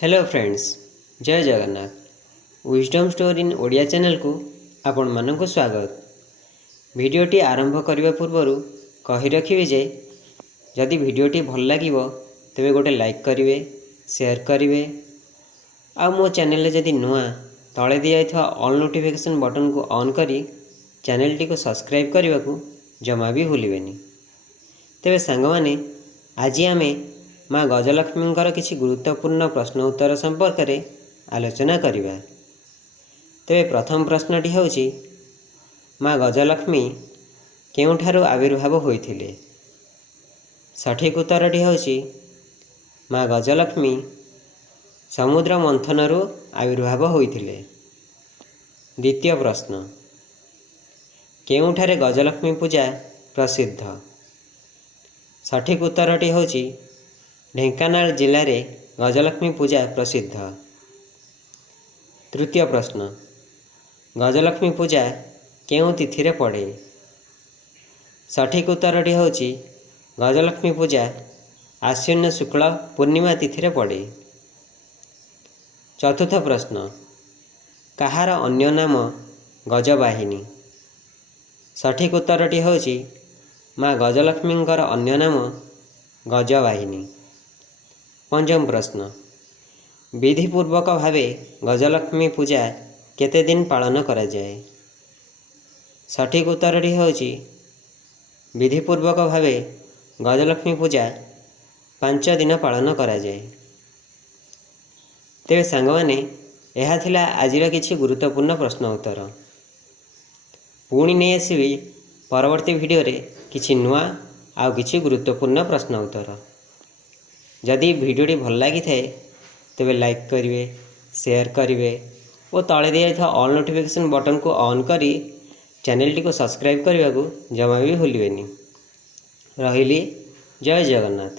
Hello friends, जय Jagannath. Wisdom store in Odia channel को आपण मानक स्वागत। भिडियोटी आरंभ करने पूर्व कही रखिए जे जदि भिडियोटी भल लगे तेरे गोटे लाइक करेंगे, शेयर करेंगे। आ मो चैनल जदि नुआ तले दी जाइथवा ऑल नोटिफिकेशन बटन को ऑन करी चैनल टी को सब्सक्राइब करने को जमा भी भूलिबेनी। तेरे सांग माने आज आमे माँ गजलक्ष्मी किसी गुरुत्वपूर्ण प्रश्न उत्तर संपर्क में आलोचना करिबा। तेरे प्रथम प्रश्नटी होछि माँ गजलक्ष्मी केउठारु आविर्भाव होइथिले। सठिक उत्तरटी होछि माँ गजलक्ष्मी समुद्र मंथनरु आविर्भाव होइथिले। द्वितीय प्रश्न, केउठारे गजलक्ष्मी पूजा प्रसिद्ध। सठिक उत्तरटी होछि ढेंकानाल जिले में गजलक्ष्मी पूजा प्रसिद्ध। तृतीय प्रश्न, गजलक्ष्मी पूजा केउं तिथि रे पड़े। सठिक उत्तरटी होछि गजलक्ष्मी पूजा आश्विन शुक्ल पूर्णिमा तिथि रे पड़े। चतुर्थ प्रश्न, कहार अन्य नाम गजवाहिनी। सठिक उत्तरटी होछि माँ गजलक्ष्मी अन्य नाम गजवाहिनी। पंचम प्रश्न, विधिपूर्वक भावे गजलक्ष्मी पूजा केते दिन पालन करा जाए। सठिक उत्तरटी होछि विधिपूर्वक भावे गजलक्ष्मी पूजा 5 दिन पालन करा जाए। तेरे सांग माने यह थिला आजिर किछि गुरुत्वपूर्ण प्रश्न उत्तर। पुणी नहीं आसबि परवर्ती वीडियो रे किछि नुआ आउ किछि गुरुत्वपूर्ण प्रश्न उत्तर। जदि भिडियोटी भल लगी थाए तेबे लाइक करेंगे, शेयर करेंगे और तले दी जाइथवा ऑल नोटिफिकेशन बटन को ऑन करी चैनल टी को सब्सक्राइब करने को जमा भी भूलिबेनी। रहिली, जय जगन्नाथ।